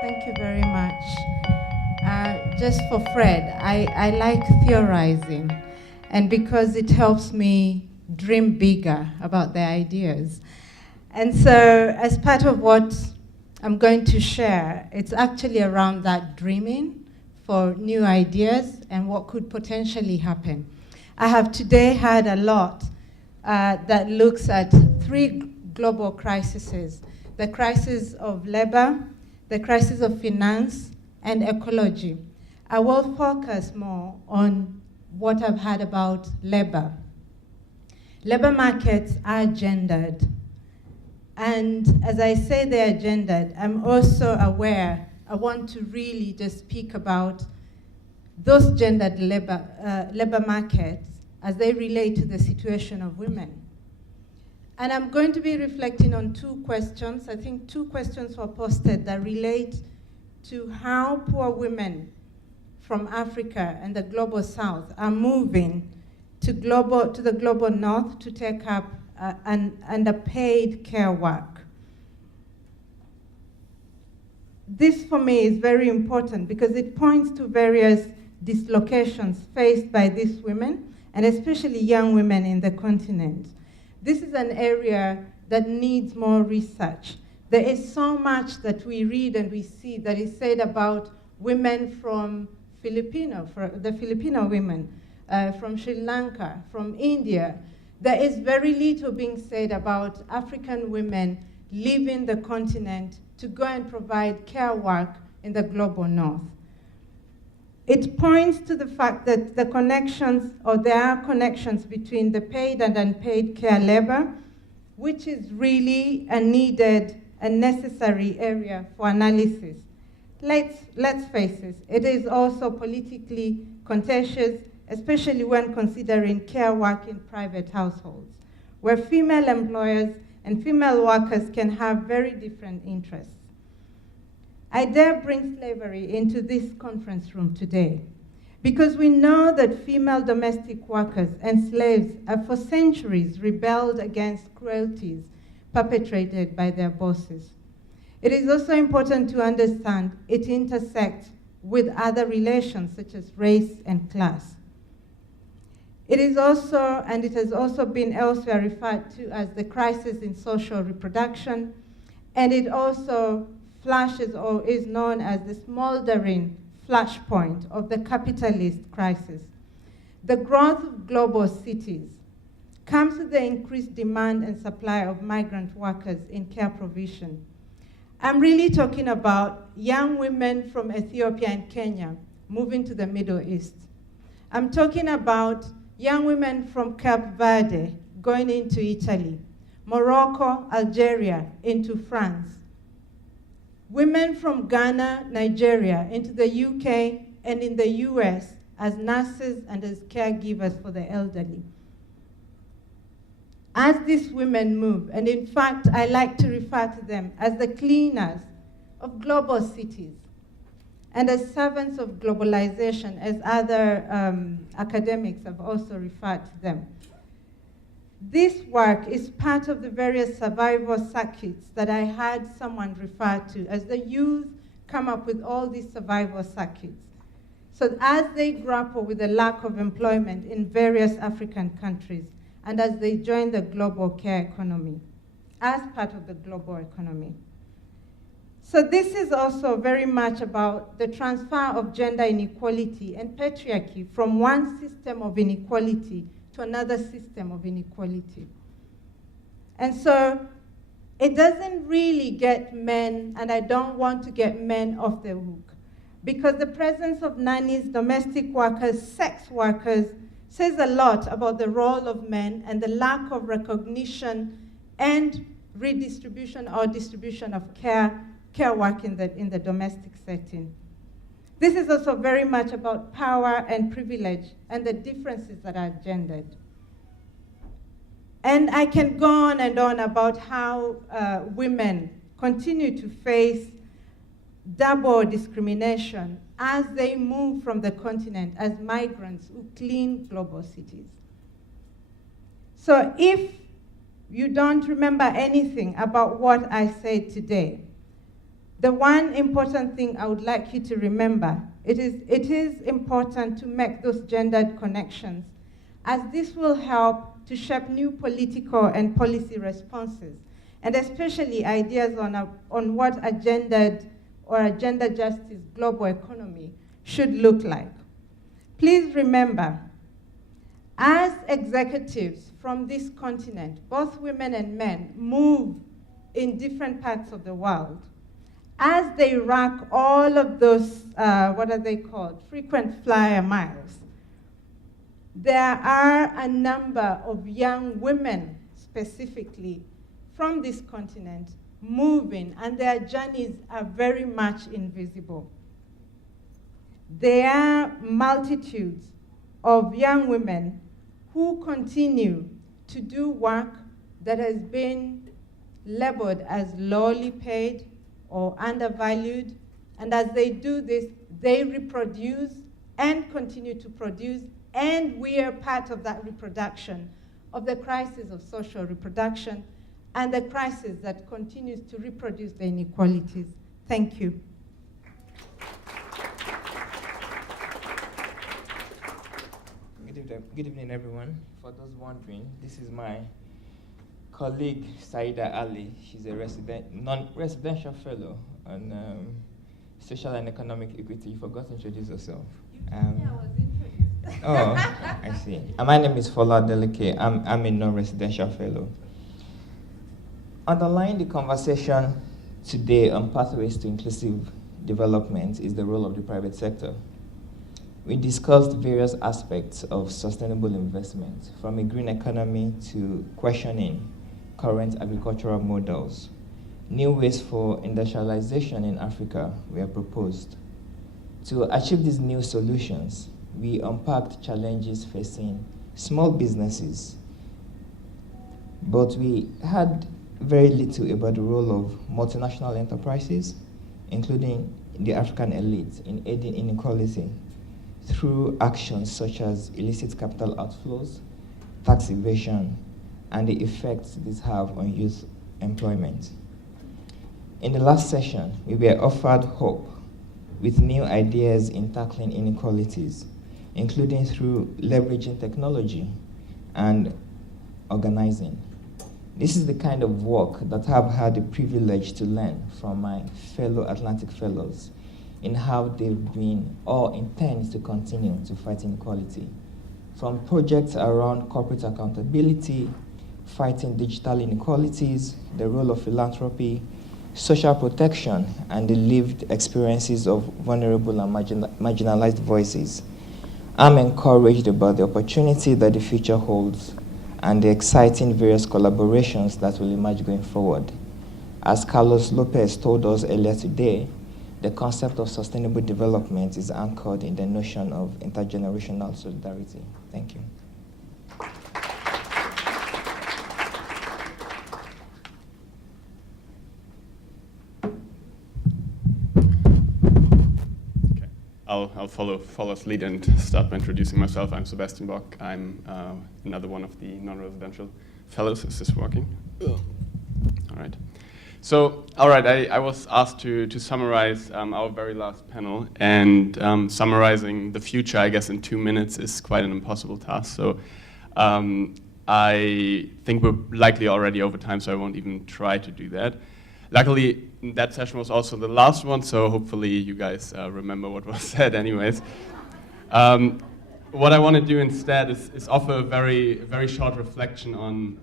Thank you very much. Just for Fred, I like theorizing, and because it helps me dream bigger about the ideas. And so as part of what I'm going to share, it's actually around that dreaming for new ideas and what could potentially happen. I have today had a lot that looks at three global crises: the crisis of labor, the crisis of finance, and ecology. I will focus more on what I've heard about labor. Labor markets are gendered. And as I say they are gendered, I'm also aware, I want to really just speak about those gendered labor markets as they relate to the situation of women. And I'm going to be reflecting on two questions. I think two questions were posted that relate to how poor women from Africa and the global south are moving to the global north to take up underpaid care work. This for me is very important because it points to various dislocations faced by these women, and especially young women in the continent. This is an area that needs more research. There is so much that we read and we see that is said about women from the Filipino women, from Sri Lanka, from India. There is very little being said about African women leaving the continent to go and provide care work in the global north. It points to the fact that there are connections between the paid and unpaid care labor, which is really a needed and necessary area for analysis. Let's face it is also politically contentious, especially when considering care work in private households, where female employers and female workers can have very different interests. I dare bring slavery into this conference room today because we know that female domestic workers and slaves have for centuries rebelled against cruelties perpetrated by their bosses. It is also important to understand it intersects with other relations such as race and class. It is also, and it has also been elsewhere referred to as the crisis in social reproduction, and it also flashes or is known as the smoldering flashpoint of the capitalist crisis. The growth of global cities comes with the increased demand and supply of migrant workers in care provision. I'm really talking about young women from Ethiopia and Kenya moving to the Middle East. I'm talking about young women from Cape Verde going into Italy, Morocco, Algeria, into France. Women from Ghana, Nigeria, into the UK and in the US as nurses and as caregivers for the elderly. As these women move, and in fact, I like to refer to them as the cleaners of global cities and as servants of globalization, as other academics have also referred to them. This work is part of the various survival circuits that I had someone refer to as the youth come up with all these survival circuits. So as they grapple with the lack of employment in various African countries, and as they join the global care economy, as part of the global economy. So this is also very much about the transfer of gender inequality and patriarchy from one system of inequality to another system of inequality. And so it doesn't really get men, and I don't want to get men off the hook, because the presence of nannies, domestic workers, sex workers, says a lot about the role of men and the lack of recognition and redistribution or distribution of care work in the domestic setting. This is also very much about power and privilege and the differences that are gendered. And I can go on and on about how women continue to face double discrimination as they move from the continent as migrants who clean global cities. So if you don't remember anything about what I said today, the one important thing I would like you to remember, it is important to make those gendered connections, as this will help to shape new political and policy responses, and especially ideas on what a gendered or a gender justice global economy should look like. Please remember, as executives from this continent, both women and men move in different parts of the world. As they rack all of those, what are they called, frequent flyer miles, there are a number of young women specifically from this continent moving, and their journeys are very much invisible. There are multitudes of young women who continue to do work that has been labeled as lowly paid or undervalued, and as they do this, they reproduce and continue to produce, and we are part of that reproduction of the crisis of social reproduction and the crisis that continues to reproduce the inequalities. Thank you. Good evening, everyone. For those wondering, this is my colleague, Saida Ali. She's a non-residential fellow on social and economic equity. You forgot to introduce yourself. I was introduced. Oh, I see. And my name is Fola Adeleke. I'm a non-residential fellow. Underlying the conversation today on pathways to inclusive development is the role of the private sector. We discussed various aspects of sustainable investment, from a green economy to questioning current agricultural models. New ways for industrialization in Africa were proposed. To achieve these new solutions, we unpacked challenges facing small businesses, but we had very little about the role of multinational enterprises, including the African elite, in aiding inequality through actions such as illicit capital outflows, tax evasion, and the effects these have on youth employment. In the last session, we were offered hope with new ideas in tackling inequalities, including through leveraging technology and organizing. This is the kind of work that I've had the privilege to learn from my fellow Atlantic Fellows in how they've been or intend to continue to fight inequality. From projects around corporate accountability, fighting digital inequalities, the role of philanthropy, social protection, and the lived experiences of vulnerable and marginalized voices. I'm encouraged about the opportunity that the future holds and the exciting various collaborations that will emerge going forward. As Carlos Lopez told us earlier today, the concept of sustainable development is anchored in the notion of intergenerational solidarity. Thank you. Okay, I'll follow Fola's lead and start by introducing myself. I'm Sebastian Boch. I'm another one of the non-residential fellows. Is this working? All right. So, all right, I was asked to summarize our very last panel, and summarizing the future, I guess, in 2 minutes is quite an impossible task. So I think we're likely already over time, so I won't even try to do that. Luckily, that session was also the last one, so hopefully you guys remember what was said anyways. What I want to do instead is offer a very, very short reflection on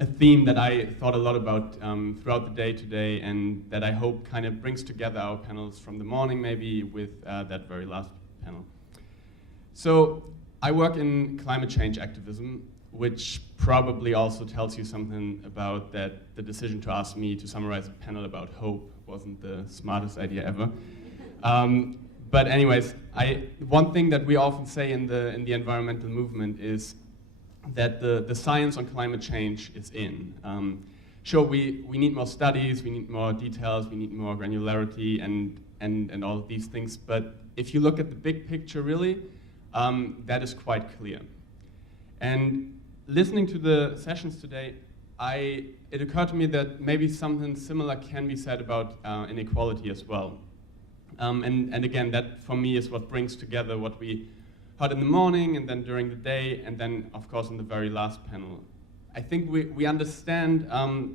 a theme that I thought a lot about throughout the day today, and that I hope kind of brings together our panels from the morning maybe with that very last panel. So I work in climate change activism, which probably also tells you something about that the decision to ask me to summarize a panel about hope wasn't the smartest idea ever. But anyways, one thing that we often say in the environmental movement is that the science on climate change is in. Sure, we need more studies, we need more details, we need more granularity and all of these things, but if you look at the big picture really, that is quite clear. And listening to the sessions today, it occurred to me that maybe something similar can be said about inequality as well. And again, that for me is what brings together what we heard in the morning and then during the day and then, of course, in the very last panel. I think we understand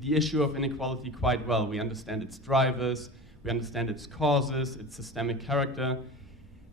the issue of inequality quite well. We understand its drivers, we understand its causes, its systemic character.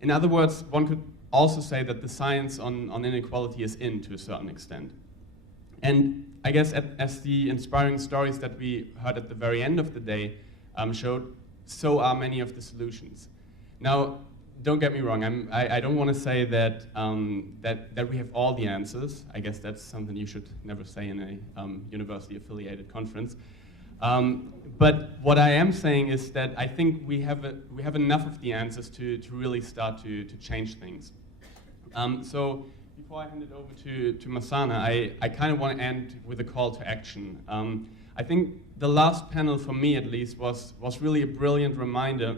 In other words, one could also say that the science on inequality is in to a certain extent. And I guess as the inspiring stories that we heard at the very end of the day showed, so are many of the solutions. Now, don't get me wrong, I don't want to say that, that we have all the answers. I guess that's something you should never say in a university-affiliated conference. But what I am saying is that I think we have enough of the answers to really start to change things. So before I hand it over to Masana, I kind of want to end with a call to action. I think the last panel, for me at least, was really a brilliant reminder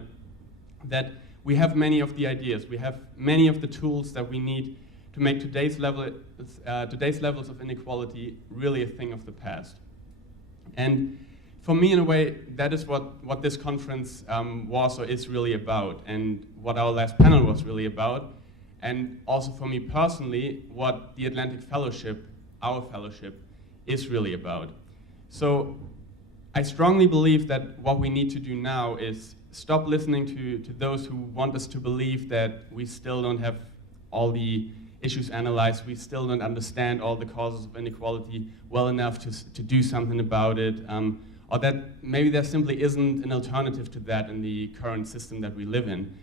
that we have many of the ideas, we have many of the tools that we need to make today's levels of inequality really a thing of the past. And for me, in a way, that is what this conference was or is really about, and what our last panel was really about, and also for me personally, what the Atlantic Fellowship, our fellowship, is really about. So I strongly believe that what we need to do now is stop listening to those who want us to believe that we still don't have all the issues analyzed, we still don't understand all the causes of inequality well enough to do something about it, or that maybe there simply isn't an alternative to that in the current system that we live in.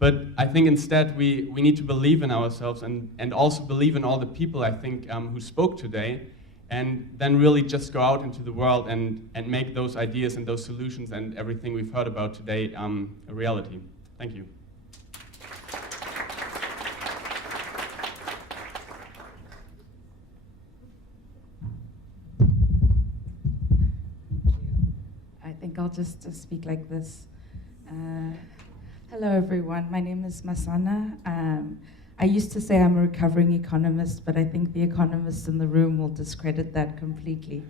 But I think instead we need to believe in ourselves and also believe in all the people, I think, who spoke today, and then really just go out into the world and make those ideas and those solutions and everything we've heard about today a reality. Thank you. I think I'll just speak like this. Hello, everyone. My name is Masana. I used to say I'm a recovering economist, but I think the economists in the room will discredit that completely.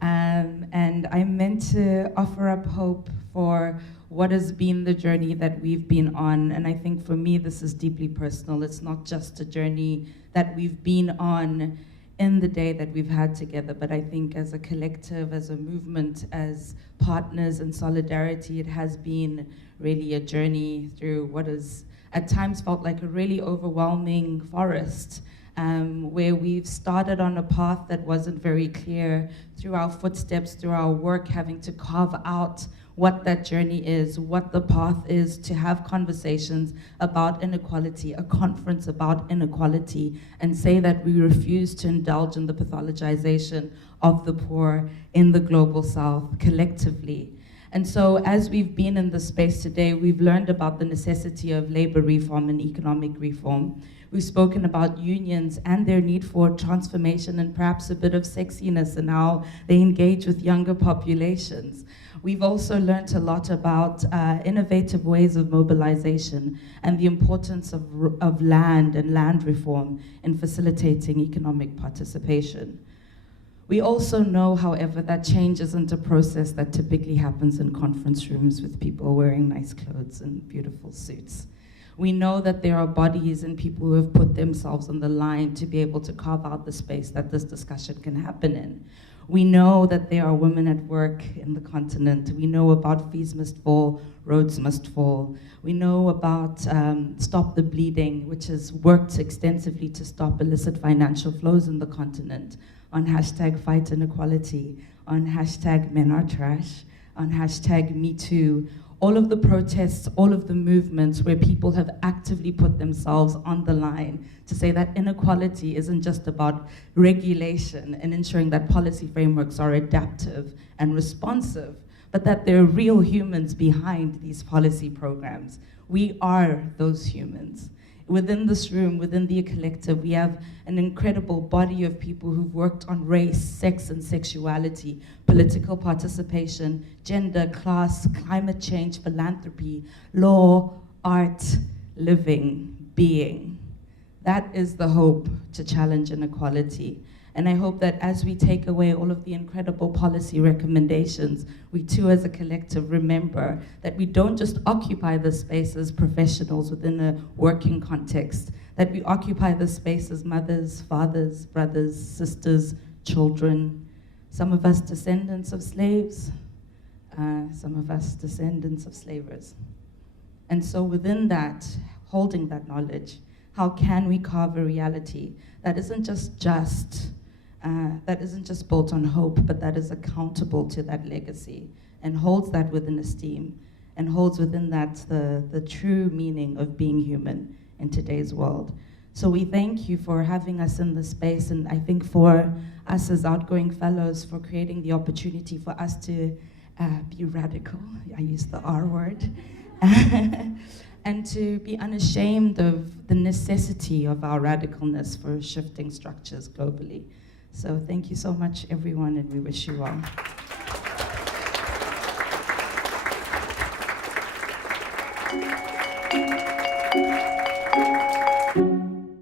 And I'm meant to offer up hope for what has been the journey that we've been on. And I think for me, this is deeply personal. It's not just a journey that we've been on in the day that we've had together, but I think as a collective, as a movement, as partners in solidarity, it has been really a journey through what has at times felt like a really overwhelming forest, where we've started on a path that wasn't very clear, through our footsteps, through our work, having to carve out what that journey is, what the path is, to have conversations about inequality, a conference about inequality, and say that we refuse to indulge in the pathologization of the poor in the global south collectively. And so as we've been in this space today, we've learned about the necessity of labor reform and economic reform. We've spoken about unions and their need for transformation and perhaps a bit of sexiness in how they engage with younger populations. We've also learned a lot about innovative ways of mobilization and the importance of land and land reform in facilitating economic participation. We also know, however, that change isn't a process that typically happens in conference rooms with people wearing nice clothes and beautiful suits. We know that there are bodies and people who have put themselves on the line to be able to carve out the space that this discussion can happen in. We know that there are women at work in the continent. We know about Fees Must Fall, Roads Must Fall. We know about Stop the Bleeding, which has worked extensively to stop illicit financial flows in the continent, on hashtag Fight Inequality, on hashtag Men Are Trash, on hashtag Me Too. All of the protests, all of the movements where people have actively put themselves on the line to say that inequality isn't just about regulation and ensuring that policy frameworks are adaptive and responsive, but that there are real humans behind these policy programs. We are those humans. Within this room, within the collective, we have an incredible body of people who've worked on race, sex and sexuality, political participation, gender, class, climate change, philanthropy, law, art, living, being. That is the hope to challenge inequality. And I hope that as we take away all of the incredible policy recommendations, we too as a collective remember that we don't just occupy the space as professionals within a working context, that we occupy the space as mothers, fathers, brothers, sisters, children, some of us descendants of slaves, some of us descendants of slavers. And so within that, holding that knowledge, how can we carve a reality that isn't just built on hope, but that is accountable to that legacy and holds that within esteem and holds within that the true meaning of being human in today's world. So we thank you for having us in this space, and I think for us as outgoing fellows for creating the opportunity for us to be radical, I use the R word, and to be unashamed of the necessity of our radicalness for shifting structures globally. So thank you so much, everyone, and we wish you well.